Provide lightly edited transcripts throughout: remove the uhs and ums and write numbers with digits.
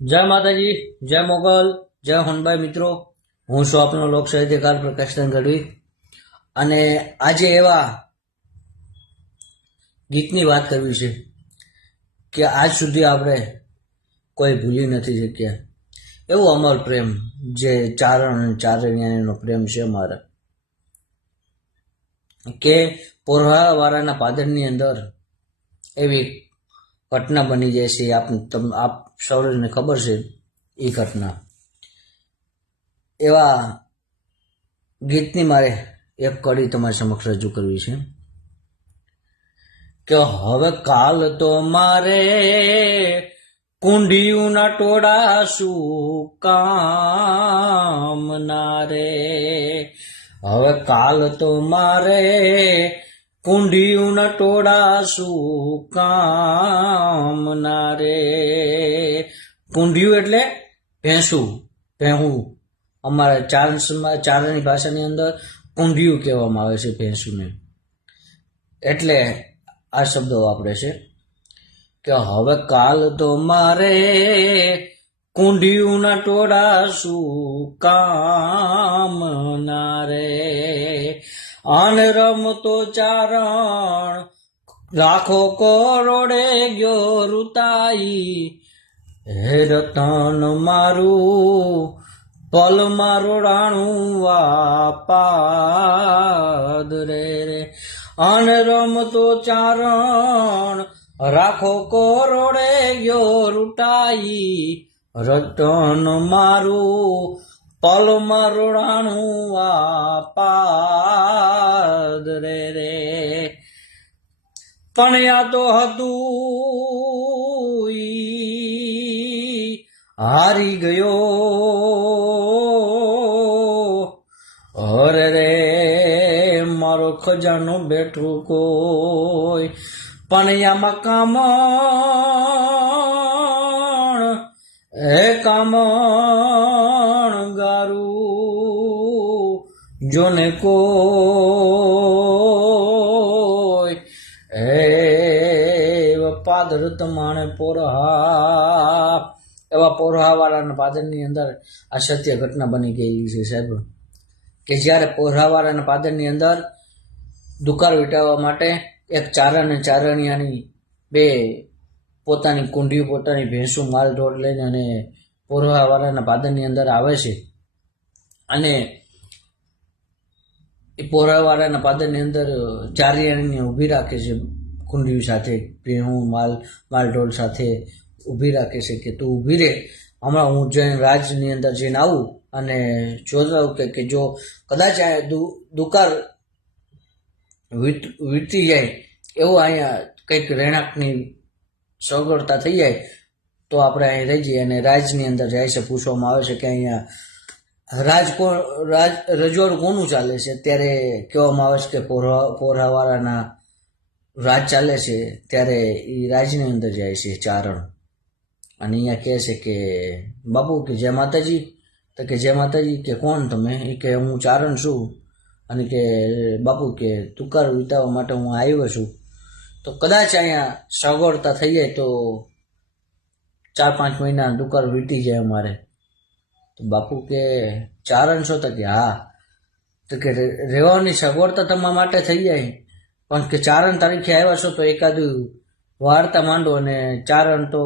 જય માતાજી, જય મોગલ, જય હોનભાઈ મિત્રો. હું છું આપનો લોક સાહિત્યકાર પ્રકાશચંદ ગઢવી અને આજે એવા ગીતની વાત કરવી છે કે આજ સુધી આપણે કોઈ ભૂલી નથી શક્યા. એવો અમર પ્રેમ જે ચારણ અને ચારણિયાનો પ્રેમ છે અમારા, કે પોરહાવાળાના પાદરની અંદર એવી ઘટના બની જાય છે. આપ સૌને ખબર છે એ ઘટના. એવા ગીતની મારે એક કડી તમારી સમક્ષ રજૂ કરવી છે કે હવે કાલ તો મારે કુંડિયુંના ટોળા શું કામના રે. હવે કાલ તો મારે કુંડિયુંના ટોળા શું કામના રે. કુંડિયું એટલે ભેંસું, ભેહું. અમારા ચારણની ભાષાની અંદર કુંડિયું કહેવામાં આવે છે ભેંસુને. એટલે આ શબ્દો વાપરે છે કે હવે કાલ તો મારે કુંડિયુંના ટોળા શું કામના રે. આન રમતો ચારણ રાખો કરોડે ગયો રૂતાઈ. હે રતન મારું પલ મારો રાણું વાપાદ રે. અન રમતો ચારણ રાખો કરોડે ગયો રૂટાઈ. રતન મારું પલ મારો રાણું વાપાદ રે. પણ આ તો હતું હારી ગયો. અરે રે મારો ખજાનો બેઠું કોઈ. પણ આમાં કામણ હે કામણ ગારું જોને કોઈ. હે પાદર તમાણે પોરહા. એવા પોરહાવાળાના પાદરની અંદર આ સત્ય ઘટના બની ગયેલી છે સાહેબ, કે જ્યારે પોરહાવાળાના પાદરની અંદર દુકાળ વીંટાવવા માટે એક ચારણ અને ચારણિયાની બે પોતાની કુંડિયું, પોતાની ભેંસું, માલ ઢોર લઈને અને પોરહાવાળાના પાદરની અંદર આવે છે. અને એ પોરહાવાળાના પાદરની અંદર ચારણિયાને ઊભી રાખે છે, કુંડિયું સાથે, ભેહું, માલ ઢોર સાથે ઊભી રાખે છે કે તું ઊભી રહે, હમણાં હું જઈને રાજની અંદર જઈને આવું અને જોઉં કે જો કદાચ આ દુકાળ વીતી જાય એવું અહીંયા કંઈક રહેણાંકની સગવડતા થઈ જાય તો આપણે અહીં રહી જઈએ. અને રાજની અંદર જાય છે, પૂછવામાં આવે છે કે અહીંયા રજવાડું કોનું ચાલે છે. ત્યારે કહેવામાં આવે છે કે પોરહાવાળાના રાજ ચાલે છે. ત્યારે એ રાજની અંદર જાય છે ચારણ અને અહીંયા કહે છે કે બાપુ કે જય માતાજી. તો કે જય માતાજી. કે કોણ તમે? એ કે હું ચારણ છું અને કે બાપુ કે તુકાર વિતાવવા માટે હું આવ્યો છું, તો કદાચ અહીંયા સગવડતા થઈ જાય તો 4-5 મહિના દુકાળ વીતી જાય અમારે. તો બાપુ કે ચારણ છો? તો કે હા. તો કે રહેવાની સગવડતા તમારા માટે થઈ જાય, પણ કે ચારણ તરીકે આવ્યા છો તો એકાદું વાર્તા માંડો. અને ચારણ તો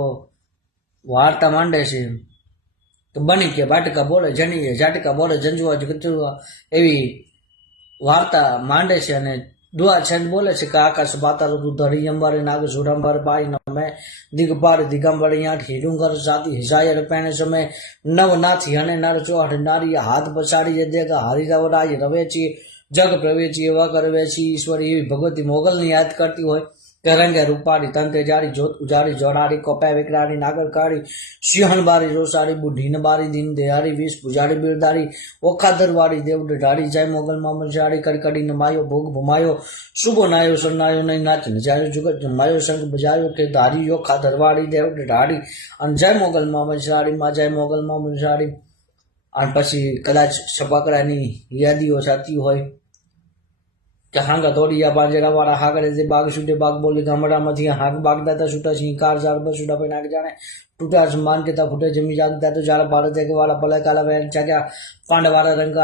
વાર્તા માંડે છે તો બની કે બાટકા બોલે જણીએ, જાટકા બોલે જંજવા ગજવા, એવી વાર્તા માંડે છે. અને દુઆ છંદ બોલે છે કે આકાશ પાતાળ ધરી અંબારે નાગ સુરંબર બાઈ નમે દિગપાર દિગંબર આઠ હિડુંગર સાતી હિસાયર પેણે સમય નવ નાથી અને નર ચોહટ નારી હાથ પછાડી દેગા હરિરાવરાય રવેચી જગ પ્રવેચી એવા કરવેચી ઈશ્વરી એવી ભગવતી મોગલની યાદ કરતી હોય કે રંગે રૂપારી તંતે જારી જોત ઉજારી જોડારી કોપે વિકરારી નાગર કાળી સિંહણ બારી રોસારી બુઢીન બારી દીન દેહારી વીસ પુજારી બિરદારી ઓખાધર વાળી દેવડ ઢાળી જાય મોગલ મામલ જાડી કડકડી નમાયો ભોગ ભમાયો શુભો નાયો સન્નાયો નહીં નાચ નજાયો જુગત જમાયો શંખ બજાયો કે ધારીયો ખાધર વાળી દેવડ ઢાળી અને જય મોગલ મામલ જાડી માં જય મોગલ મામલ જાડી. અને પછી કદાચ સપાકડાની યાદીઓ સાચી હોય કે હાંગા તોડિયા પાંજરા વાળા હાગડે જે બાગ છૂટે બાગ બોલી ગામડામાંથી હાગ બાગદાતા છૂટા છે કાર ઝાડ પર છૂટા પડી નાખ જાણે टूटा आसमान के तब फुटे जमी जागता तो जाला भारत के वाला पले काला बहन क्या पांड वाला रंग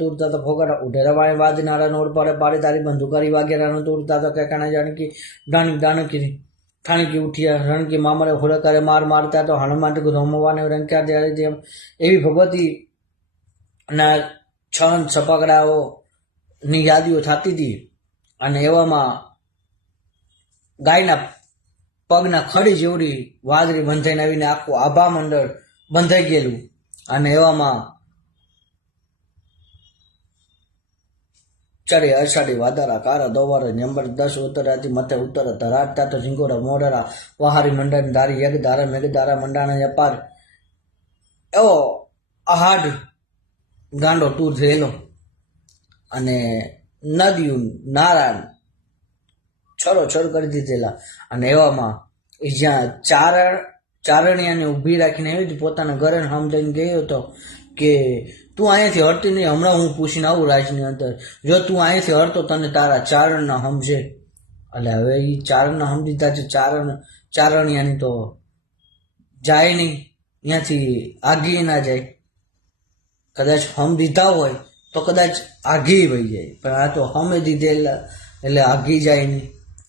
दूरता तो फोकट उठे रवाए वाद नारा नोट पड़े पारे तारी बंदूकारी वगैरह नो दूरता तो क्या कहना जाने की दान की थानी की उठिया रण की मामले होड़े करे मार मारता तो हनुमान को धोमवाने रंग क्या दे रही थी हम एवी भगवती ना छन सपकड़ाओ ની યાદીઓ થતી હતી અને એવામાં ગાયના પગના ખડી જેવડી વાદળી બંધાઈને આવીને આખું આભા મંડળ બંધાઈ ગયેલું અને એવામાં ચરે અષાઢી વાદળા કારા દોવારે નંબર 10 ઉતરાથી મથે ઉત્તર ધરાટતા તો ઝીંગોરા મોડરા વહારી મંડળ ધારી યગ ધારા મેઘ ધારા મંડાણા વેપાર એવો આહાડ ગાંડો ટૂર થયેલો અને નદીયું નારાયણ છરો છર કરી દીધેલા અને એવામાં જ્યાં ચારણિયાને ઊભી રાખીને આવી પોતાના ઘરે સમજાઈને ગયો હતો કે તું અહીંયાથી હટતી નહીં, હમણાં હું પૂછીને આવું રાજની અંદર, જો તું અહીંયાથી હટતો તને તારા ચારણના સમજે. એટલે હવે એ ચારણના સમજીતા છે, ચારણિયાની તો જાય નહીં, ત્યાંથી આગી ના જાય. કદાચ હમ દીધા હોય તો કદાચ આઘી વહી જાય, પણ આ તો હમે દીધેલા એટલે આઘી જાય નહીં.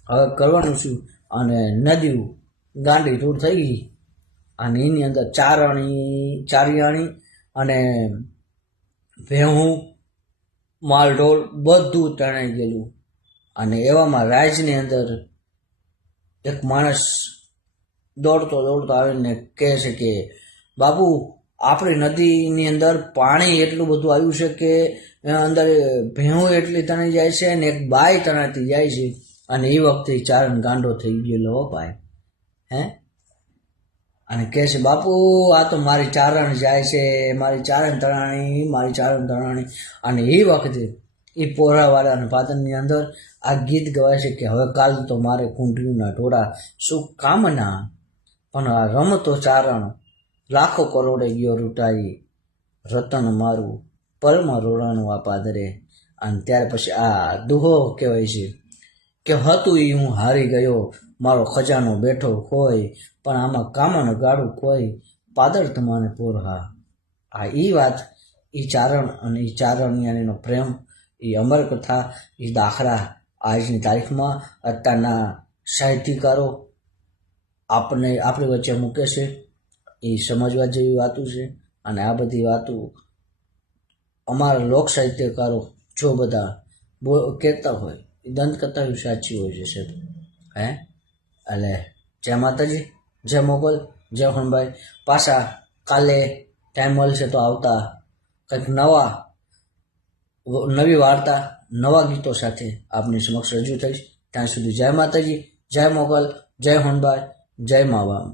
હવે કરવાનું શું? અને નદીઓ ગાંડી ટૂર થઈ ગઈ અને એની અંદર ચારિયાણી અને ભેહું માલઢોળ બધું તણાઈ ગયેલું. અને એવામાં રાજની અંદર એક માણસ દોડતો આવીને કહે છે કે બાપુ, આપણી નદીની અંદર પાણી એટલું બધું આવ્યું છે કે અંદર ભેહું એટલી તણાઈ જાય છે અને એક બાય તણાતી જાય છે. અને એ વખતે ચારણ ગાંડો થઈ ગયેલો ભાઈ અને કહે છે બાપુ, આ તો મારી ચારણ જાય છે, મારી ચારણ તણાણી. અને એ વખતે એ પોરાવાળાના પાદરની અંદર આ ગીત ગવાય છે કે હવે કાલ તો મારે કુંડલીના ટોળા શું કામના, પણ આ રમતો ચારણ લાખો કરોડે ગયો રૂટાઈ, રતન મારું પલમાં રોડાનું આ પાદરે. અને ત્યાર પછી આ દુહો કહેવાય છે કે હતું એ હું હારી ગયો, મારો ખજાનો બેઠો હોય, પણ આમાં કામણ ગાડું કોઈ પાદર તમાને પોરહા. આ એ વાત, એ ચારણ અને એ ચારણિયાણીનો પ્રેમ, એ અમર કથા, એ દાખલા આજની તારીખમાં અત્યારના સાહિત્યકારો આપણી વચ્ચે મૂકે છે. એ સમજવા જેવી વાતો છે. અને આ બધી વાતો અમારા લોક સાહિત્યકારો જો બધા કહેતા હોય એ દંતકથા સાચી હોય છે સાહેબ. એટલે જય માતાજી, જય મોગલ, જય હનુભાઈ. પાછા કાલે ટાઈમ મળશે તો આવતા કંઈક નવી વાર્તા, નવા ગીતો સાથે આપની સમક્ષ રજૂ થઈશ. ત્યાં સુધી જય માતાજી, જય મોગલ, જય હનુભાઈ, જય મા બાપ.